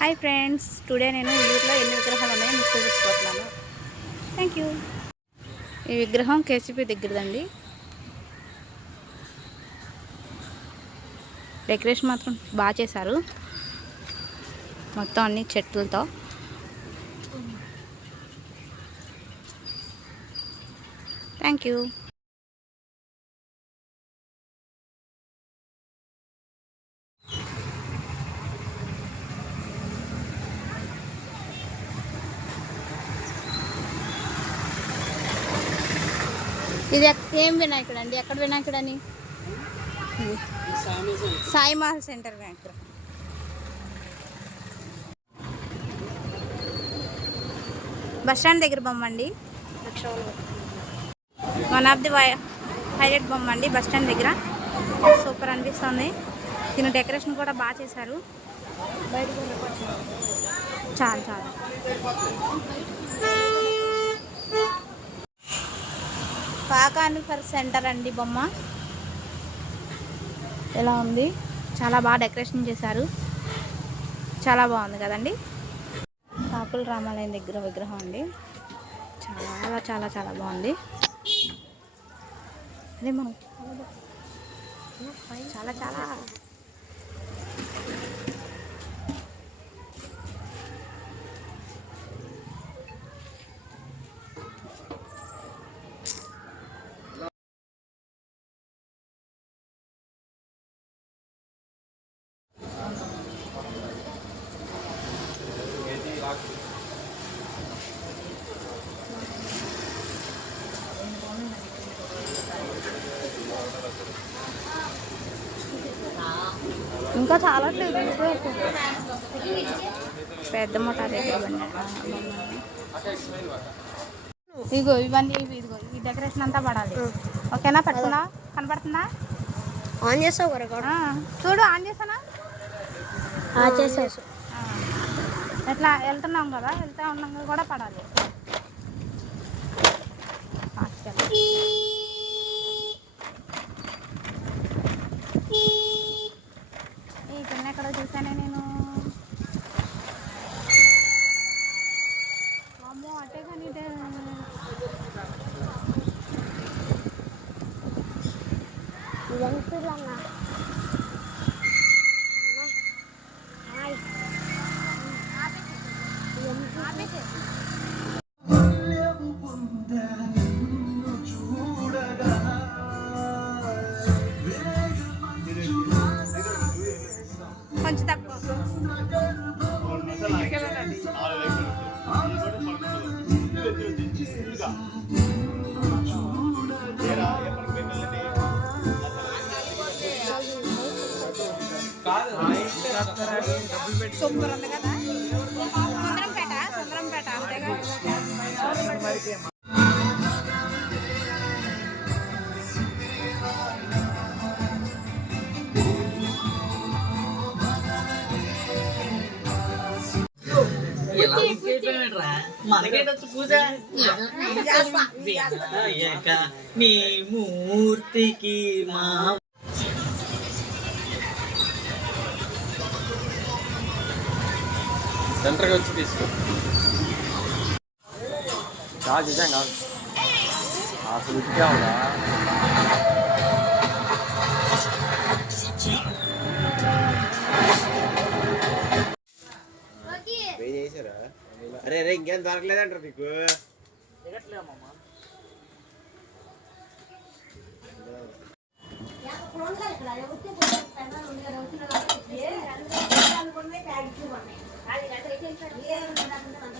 Hi friends today నేను ఈ ఊర్లో ఎన్ని విగ్రహాలు ఉన్నాయో మీకు చూపించుకుంటున్నాను థ్యాంక్ యూ ఈ విగ్రహం కేసీపీ దగ్గరదండి. డెకరేషన్ మాత్రం బాగా చేశారు. మొత్తం అన్ని చెట్లతో. థ్యాంక్ యూ ఇది ఏం వినాయకుడు అండి ఎక్కడ వినాయకుడు అని సాయి మహల్ సెంటర్ వినాయకుడు. బస్ స్టాండ్ దగ్గర బొమ్మ అండి వన్ ఆఫ్ ది హైలైట్ బొమ్మ అండి బస్ స్టాండ్ దగ్గర. సూపర్ అనిపిస్తుంది. దీని డెకరేషన్ కూడా బాగా చేశారు. చాలా చాలా. పాకాని ఫర్ సెంటర్ అండి బొమ్మ. ఎలా ఉంది? చాలా బాగా డెకరేషన్ చేశారు. చాలా బాగుంది కదండి? కాపుల రామాలయం దగ్గర విగ్రహం అండి. చాలా చాలా చాలా బాగుంది. అదే మనం చాలా చాలా ఇంకా చాలా పెద్ద మూట దగ్గర ఇదిగో ఇవన్నీ ఇవి ఇదిగో ఈ డెకరేషన్ అంతా పడాలి. ఓకేనా? పెట్టుకున్నా కనపడుతుందా? ఆన్ ఆ, చూడు ఆన్ చేసానా చేసావు ఎట్లా వెళ్తున్నాం కదా వెళ్తా ఉన్నాం కూడా పడాలి. ఈ పిల్ల ఎక్కడ చూసానే నేను. అమ్మో అట్టే కానీ ఇదే. సూపర్ ఉంది కదా సుందరంపేట సుందరంపేట అంతేగా మనకేటొచ్చు పూజ? నీ మూర్తికి మా సెంటర్కి వచ్చి తీసుకో. కాదు నిజం కాదు. అసలు ఇటుకే ఉందా? అరే అరే ఇంకేం దొరకలేదంటారు నీకు దిగట్లేమమ్మా Dia mengenalnya.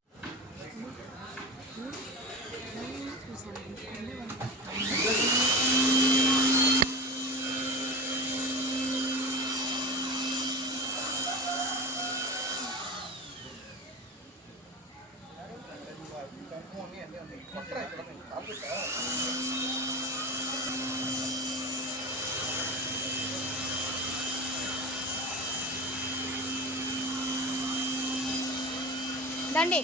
దండి.